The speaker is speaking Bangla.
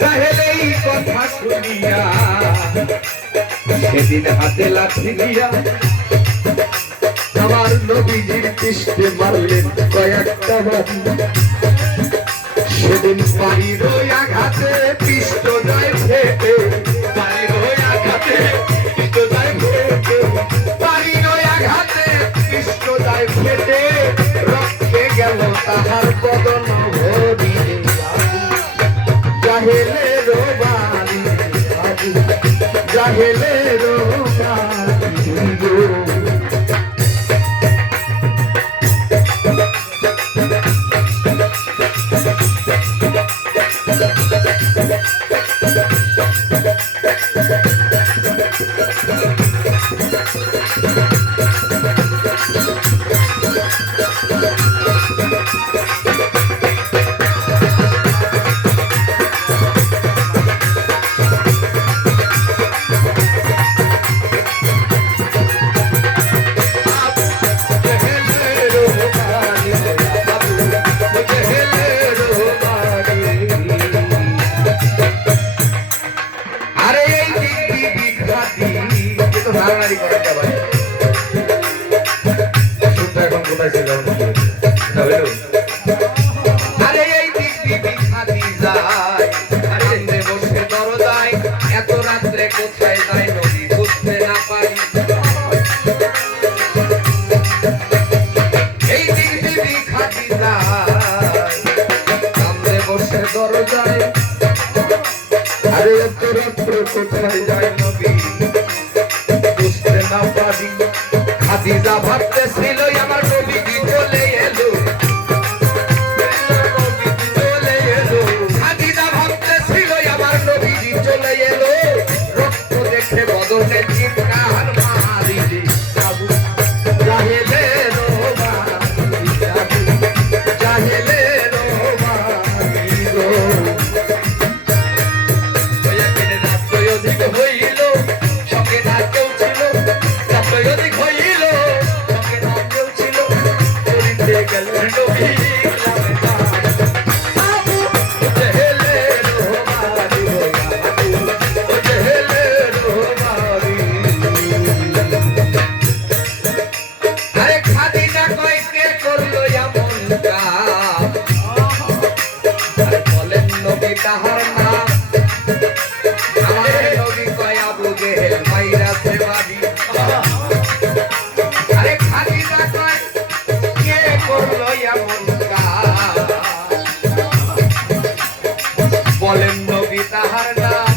জাহেলেই কথা শুনিয়া সেদিন হাতে লাঠি দিয়া আমার নবীজির পৃষ্ঠে মারলেন কয়েকটা বাড়ি। সেদিন বাড়ির আঘাতে পৃষ্ঠ যায় ফেটে, বাড়ির আঘাতে পৃষ্ঠ যায় ফেটে, বাড়ির আঘাতে পৃষ্ঠ যায় ফেটে, রক্তে গেল তাহার বদন ভরিয়ে। জাহেলের বাড়ি বাবু, জাহেলের বাড়ি। এত রাত্রে কোথায় যায় নদী বুঝতে না পারি। এই দিক দিবি খাটি যায় সামনে বসে দরজায়, আরে এত রাত্রে কোথায় যায় নদী বুঝতে না পারি। খাদিজা ভাবতেছিল আমার নবীজি চলে এলো, চলে এলো। খাদিজা ভাবতেছিল আমার নবীজি চলে এলো, রক্ত দেখে বদনে চিৎকার মারিলে। বাবু জাহেলের বাড়ি, বাবু জাহেলের বাড়ি গো। রাত্রই অধিক হইল সঙ্গে না কেউ ছিল, রাত্রই অধিক হইল সঙ্গে না কেউ ছিল, চলিতে গেলেন নবী তাহার নাম। আমার নবী কয় আবু জেহেল মাইরা সে বাড়ি। আরে খাদিজা কয় কে করলো এমন কাজ, বলেন নবী তাহার নাম।